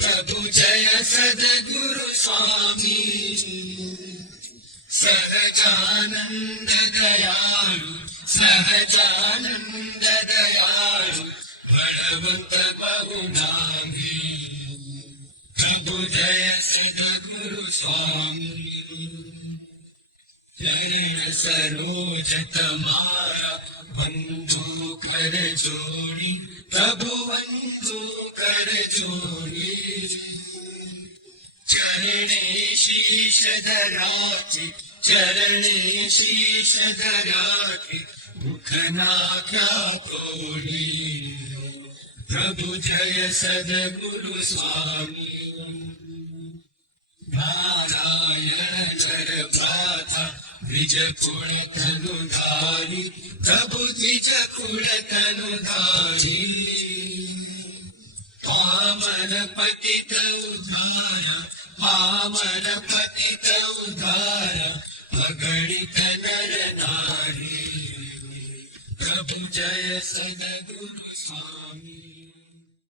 प्रभु जय सद्गुरु स्वामी सहजानंद दयालु सहजानंद दयालु बलवंत बहुनामी प्रभु जय सद्गुरु स्वामी चरण सरोज तमारा बंधु कर जोड़ी प्रभु बंधु कर जोड़ी चरणे शीश धराके चरणे शीश धराके मुखना क्या तोड़ी प्रभु जय सद्गुरु स्वामी नारायण भ्राता द्विज कुल तनुधारी प्रभु द्विज कुल तनुधारी पावन पतित उद्धारा पावन पतित उद्धारा अगणित नर नारी प्रभु जय सद्गुरु स्वामी।